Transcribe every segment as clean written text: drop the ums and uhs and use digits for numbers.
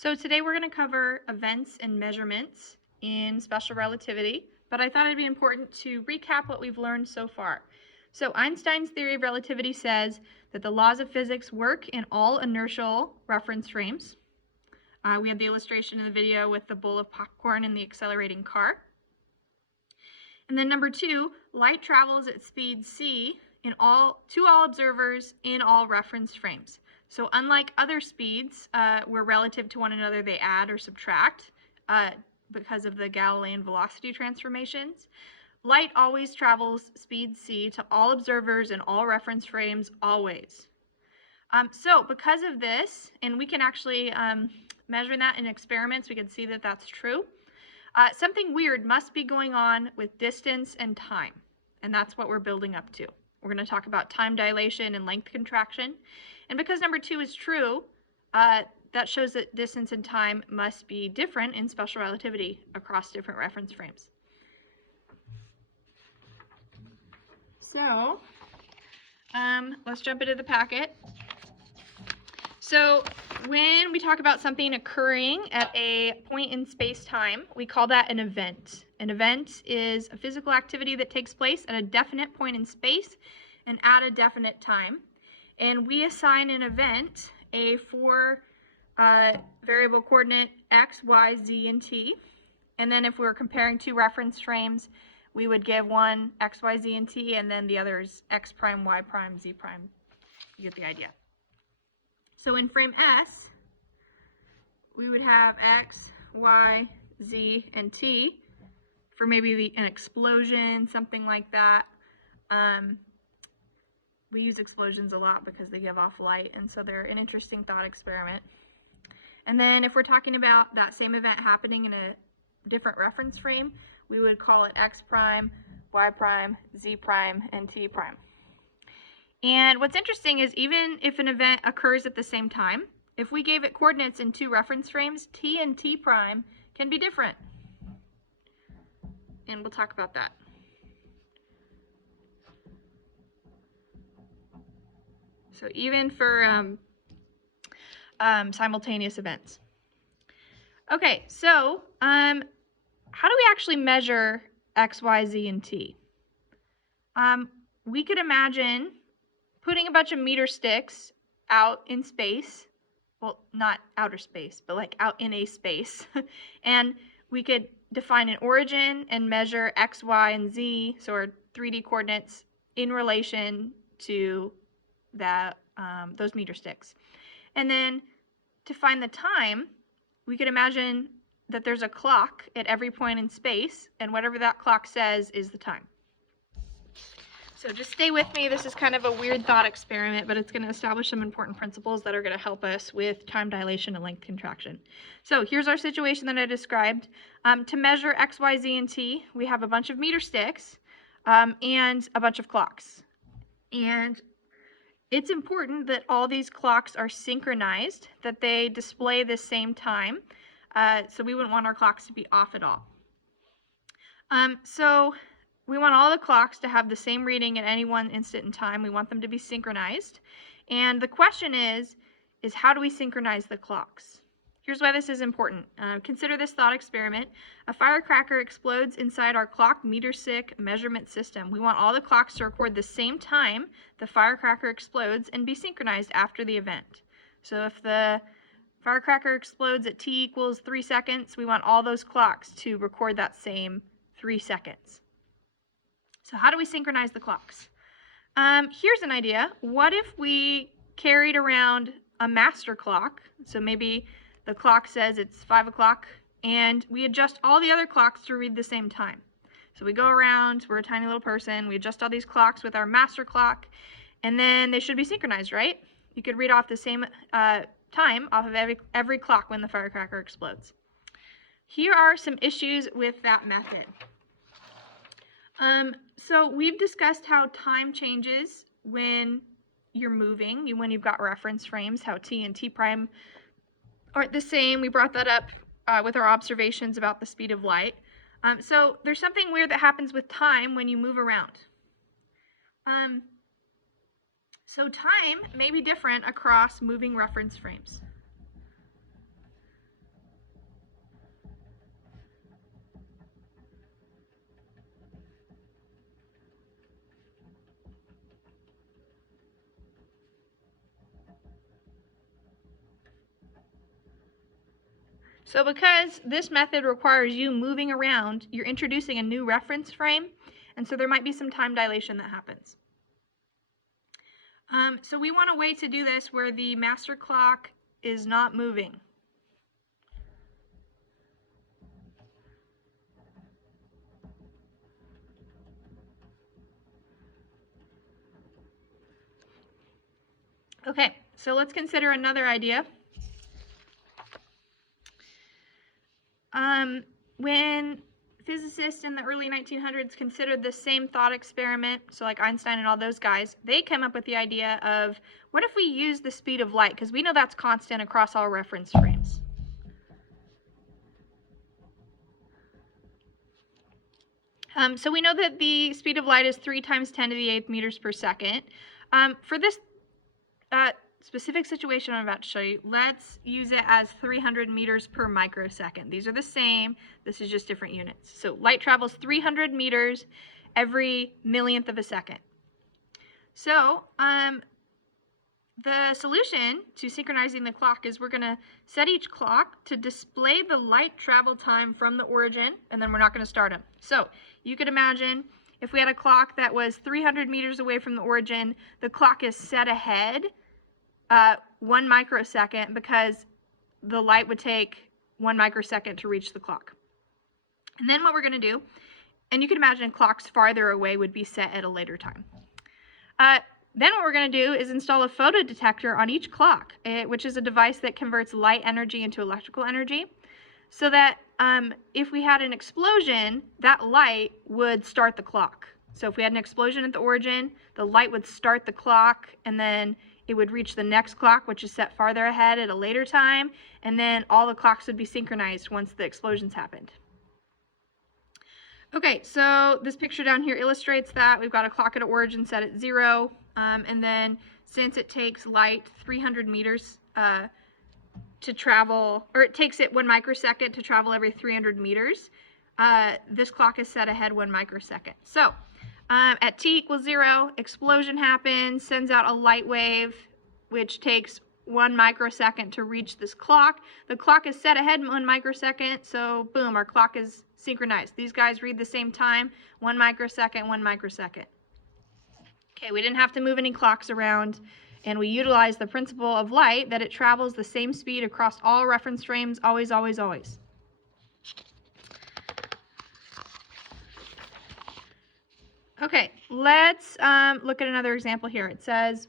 So today we're going to cover events and measurements in special relativity, but I thought it'd be important to recap what we've learned so far. So Einstein's theory of relativity says that the laws of physics work in all inertial reference frames. We had the illustration in the video with the bowl of popcorn and the accelerating car. And then number two, light travels at speed c to all observers in all reference frames. So unlike other speeds, where relative to one another they add or subtract because of the Galilean velocity transformations, light always travels speed c to all observers in all reference frames always. So because of this, and we can actually measure that in experiments, we can see that that's true. Something weird must be going on with distance and time, and that's what we're building up to. We're going to talk about time dilation and length contraction. And because number two is true, that shows that distance and time must be different in special relativity across different reference frames. So let's jump into the packet. So when we talk about something occurring at a point in space-time, we call that an event. An event is a physical activity that takes place at a definite point in space and at a definite time. And we assign an event a four variable coordinate x, y, z, and t. And then if we were comparing two reference frames, we would give one x, y, z, and t, and then the others x prime, y prime, z prime. You get the idea. So in frame S, we would have x, y, z, and t for maybe an explosion, something like that. We use explosions a lot because they give off light, and so they're an interesting thought experiment. And then if we're talking about that same event happening in a different reference frame, we would call it x prime, y prime, z prime, and t prime. And what's interesting is even if an event occurs at the same time, if we gave it coordinates in two reference frames, t and t prime can be different. And we'll talk about that. So even for simultaneous events. Okay, so how do we actually measure x, y, z, and t? We could imagine putting a bunch of meter sticks out in space, well, not outer space, but like out in a space, and we could define an origin and measure x, y, and z, so our 3D coordinates in relation to that those meter sticks. And then to find the time, we could imagine that there's a clock at every point in space, and whatever that clock says is the time. So just stay with me. This is kind of a weird thought experiment, but it's going to establish some important principles that are going to help us with time dilation and length contraction. So here's our situation that I described. To measure x, y, z, and t, we have a bunch of meter sticks and a bunch of clocks. And it's important that all these clocks are synchronized, that they display the same time. So we wouldn't want our clocks to be off at all. So we want all the clocks to have the same reading at any one instant in time. We want them to be synchronized. And the question is how do we synchronize the clocks? Here's why this is important. Consider this thought experiment. A firecracker explodes inside our clock meter stick measurement system. We want all the clocks to record the same time the firecracker explodes and be synchronized after the event. So if the firecracker explodes at t equals 3 seconds, we want all those clocks to record that same 3 seconds. So how do we synchronize the clocks? Here's an idea. What if we carried around a master clock? So maybe the clock says it's 5 o'clock, and we adjust all the other clocks to read the same time. So we go around, we're a tiny little person, we adjust all these clocks with our master clock, and then they should be synchronized, right? You could read off the same time off of every clock when the firecracker explodes. Here are some issues with that method. So we've discussed how time changes when you're moving, when you've got reference frames, how t and t prime aren't the same. We brought that up with our observations about the speed of light. So there's something weird that happens with time when you move around. So time may be different across moving reference frames. So because this method requires you moving around, you're introducing a new reference frame, and so there might be some time dilation that happens. So we want a way to do this where the master clock is not moving. Okay, so let's consider another idea. When physicists in the early 1900s considered the same thought experiment, so like Einstein and all those guys, they came up with the idea of, what if we use the speed of light? Because we know that's constant across all reference frames. So we know that the speed of light is 3 times 10 to the 8th meters per second. For this specific situation I'm about to show you, let's use it as 300 meters per microsecond. These are the same, this is just different units. So light travels 300 meters every millionth of a second. So the solution to synchronizing the clock is we're going to set each clock to display the light travel time from the origin, and then we're not going to start them. So you could imagine if we had a clock that was 300 meters away from the origin, the clock is set ahead 1 microsecond because the light would take 1 microsecond to reach the clock. And then what we're going to do, and you can imagine clocks farther away would be set at a later time. Then what we're going to do is install a photodetector on each clock, which is a device that converts light energy into electrical energy, so that if we had an explosion, that light would start the clock. So if we had an explosion at the origin, the light would start the clock, and then it would reach the next clock, which is set farther ahead at a later time, and then all the clocks would be synchronized once the explosions happened. Okay, so this picture down here illustrates that. We've got a clock at origin set at 0, and then since it takes light 300 meters to travel, or it takes it 1 microsecond to travel every 300 meters, this clock is set ahead 1 microsecond. So at t equals 0, explosion happens, sends out a light wave, which takes 1 microsecond to reach this clock. The clock is set ahead 1 microsecond, so boom, our clock is synchronized. These guys read the same time, 1 microsecond, 1 microsecond. Okay, we didn't have to move any clocks around, and we utilized the principle of light that it travels the same speed across all reference frames, always, always, always. Okay, let's look at another example here. It says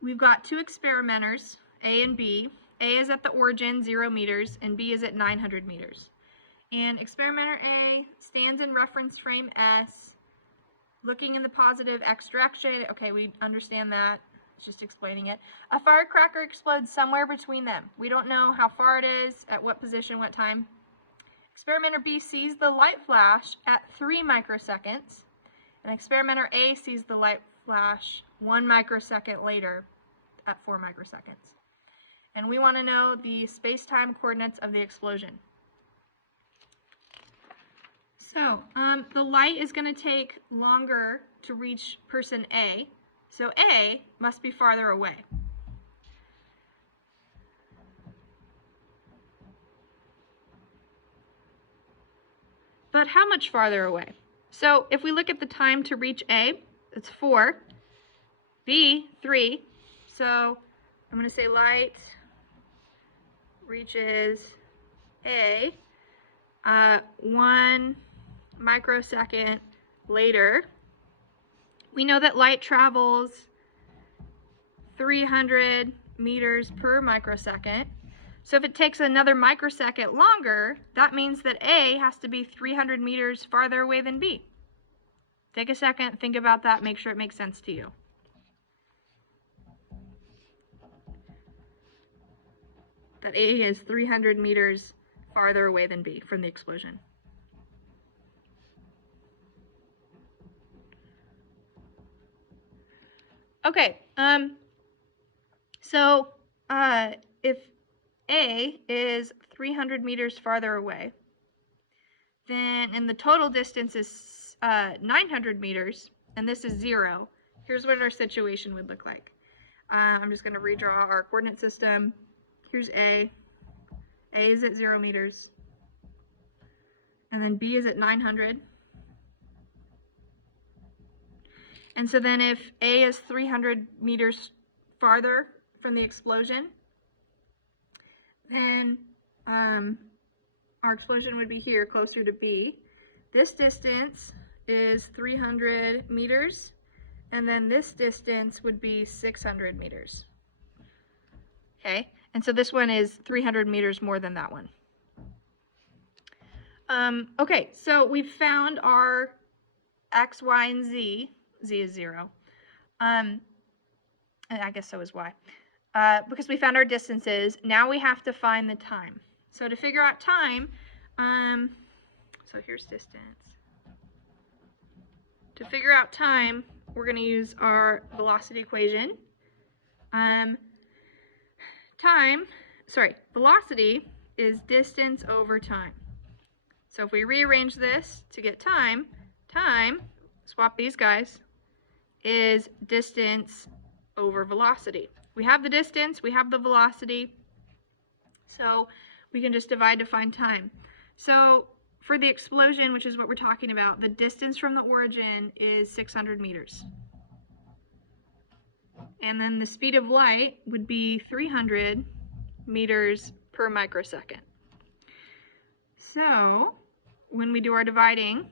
we've got 2 experimenters, A and B. A is at the origin, 0 meters, and B is at 900 meters. And experimenter A stands in reference frame S, looking in the positive X direction. Okay, we understand that. It's just explaining it. A firecracker explodes somewhere between them. We don't know how far it is, at what position, what time. Experimenter B sees the light flash at 3 microseconds, and experimenter A sees the light flash 1 microsecond later at 4 microseconds. And we want to know the space-time coordinates of the explosion. So the light is going to take longer to reach person A, so A must be farther away. But how much farther away? So if we look at the time to reach A, it's 4, B, 3, so I'm going to say light reaches A 1 microsecond later. We know that light travels 300 meters per microsecond. So if it takes another microsecond longer, that means that A has to be 300 meters farther away than B. Take a second, think about that, make sure it makes sense to you. That A is 300 meters farther away than B from the explosion. Okay, so if A is 300 meters farther away, then and the total distance is 900 meters, and this is 0, here's what our situation would look like. I'm just going to redraw our coordinate system. Here's A, A is at 0 meters. And then B is at 900. And so then if A is 300 meters farther from the explosion, then our explosion would be here, closer to B. This distance is 300 meters, and then this distance would be 600 meters. Okay, and so this one is 300 meters more than that one. Okay, so we've found our X, Y, and Z. Z is 0. And I guess so is Y. Because we found our distances, now we have to find the time. So to figure out time, so here's distance. To figure out time, we're going to use our velocity equation. Velocity is distance over time. So if we rearrange this to get time, swap these guys, is distance over velocity. We have the distance, we have the velocity, so we can just divide to find time. So for the explosion, which is what we're talking about, the distance from the origin is 600 meters. And then the speed of light would be 300 meters per microsecond. So when we do our dividing,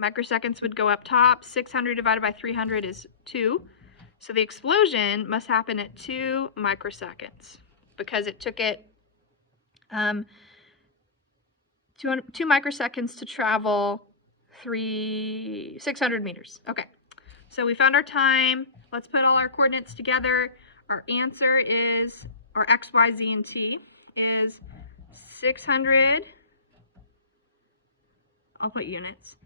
microseconds would go up top. 600 divided by 300 is 2. So the explosion must happen at 2 microseconds because it took it 2 microseconds to travel 600 meters. Okay, so we found our time. Let's put all our coordinates together. Our answer is, our X, Y, Z, and T is 600, I'll put units,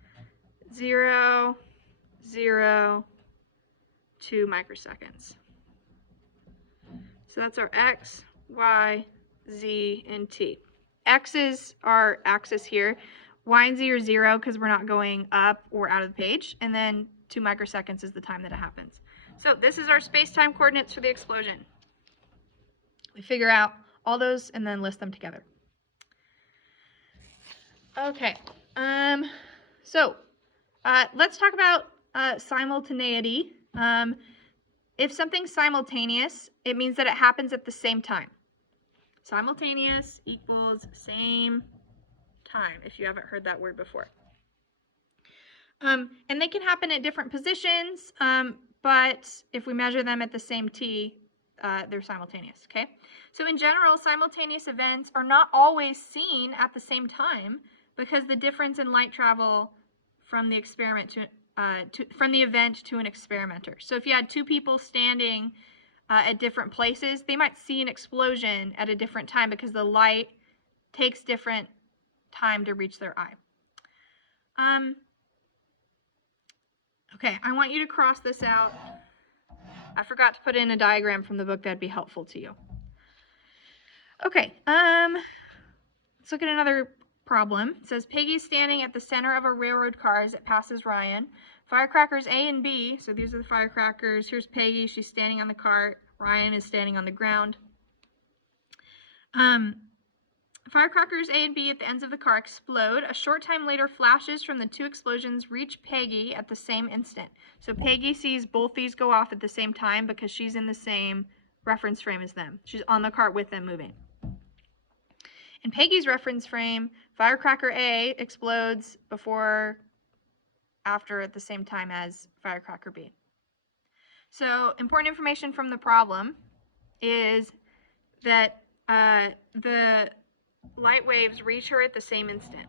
0, 0, 2 microseconds. So that's our X, Y, Z, and T. X is our axis here. Y and Z are 0 because we're not going up or out of the page. And then 2 microseconds is the time that it happens. So this is our space-time coordinates for the explosion. We figure out all those and then list them together. Okay. Let's talk about simultaneity. If something's simultaneous, it means that it happens at the same time. Simultaneous equals same time, if you haven't heard that word before. And they can happen at different positions, but if we measure them at the same t, they're simultaneous, okay? So in general, simultaneous events are not always seen at the same time because the difference in light travel from the experiment from the event to an experimenter. So if you had 2 people standing at different places, they might see an explosion at a different time because the light takes different time to reach their eye. Okay, I want you to cross this out. I forgot to put in a diagram from the book that'd be helpful to you. Okay, let's look at another problem. It says Peggy's standing at the center of a railroad car as it passes Ryan. Firecrackers A and B, so these are the firecrackers. Here's Peggy, she's standing on the cart. Ryan is standing on the ground. Firecrackers A and B at the ends of the car explode. A short time later, flashes from the 2 explosions reach Peggy at the same instant. So Peggy sees both these go off at the same time because she's in the same reference frame as them. She's on the cart with them moving. In Peggy's reference frame, firecracker A explodes after at the same time as firecracker B. So important information from the problem is that the light waves reach her at the same instant.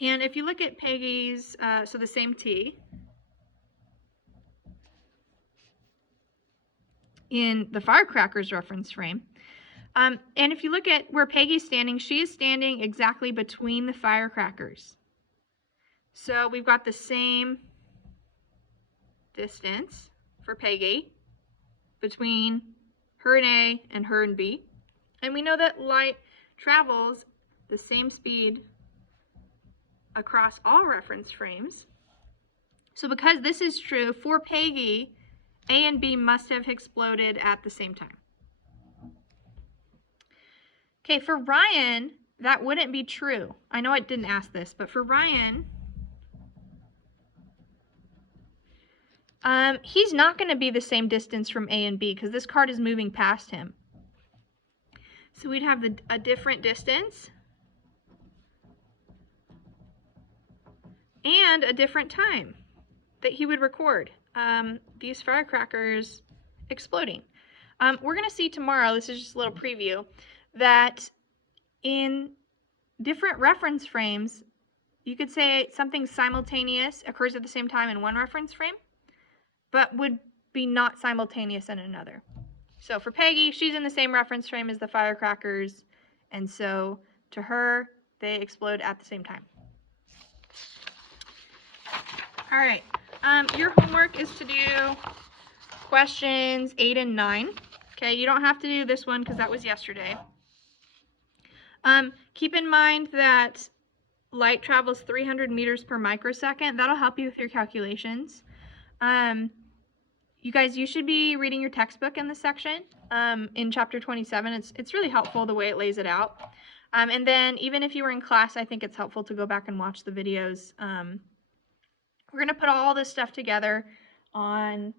And if you look at Peggy's, so the same T, in the firecracker's reference frame, and if you look at where Peggy's standing, she is standing exactly between the firecrackers. So we've got the same distance for Peggy between her and A and her and B. And we know that light travels the same speed across all reference frames. So because this is true, for Peggy, A and B must have exploded at the same time. Okay, for Ryan, that wouldn't be true. I know I didn't ask this, but for Ryan, he's not going to be the same distance from A and B because this card is moving past him. So we'd have a different distance and a different time that he would record these firecrackers exploding. We're going to see tomorrow, this is just a little preview, that in different reference frames, you could say something simultaneous occurs at the same time in one reference frame, but would be not simultaneous in another. So for Peggy, she's in the same reference frame as the firecrackers, and so to her, they explode at the same time. All right, your homework is to do questions 8 and 9. Okay, you don't have to do this one because that was yesterday. Keep in mind that light travels 300 meters per microsecond. That'll help you with your calculations. You guys, you should be reading your textbook in this section in chapter 27. It's really helpful the way it lays it out. And then even if you were in class, I think it's helpful to go back and watch the videos. We're going to put all this stuff together on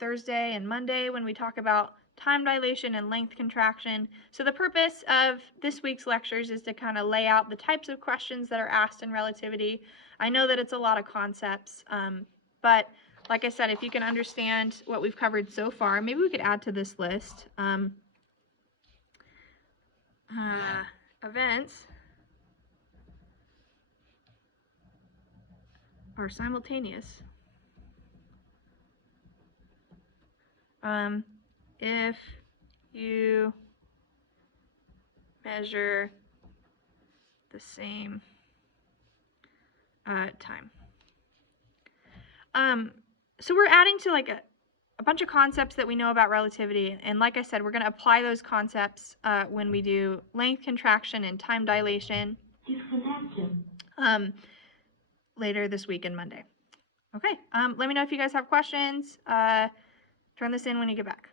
Thursday and Monday when we talk about time dilation and length contraction. So the purpose of this week's lectures is to kind of lay out the types of questions that are asked in relativity. I know that it's a lot of concepts, but like I said, if you can understand what we've covered so far, maybe we could add to this list. Events are simultaneous if you measure the same time. So we're adding to like a bunch of concepts that we know about relativity, and like I said, we're going to apply those concepts when we do length contraction and time dilation later this week and Monday. Okay, let me know if you guys have questions. Turn this in when you get back.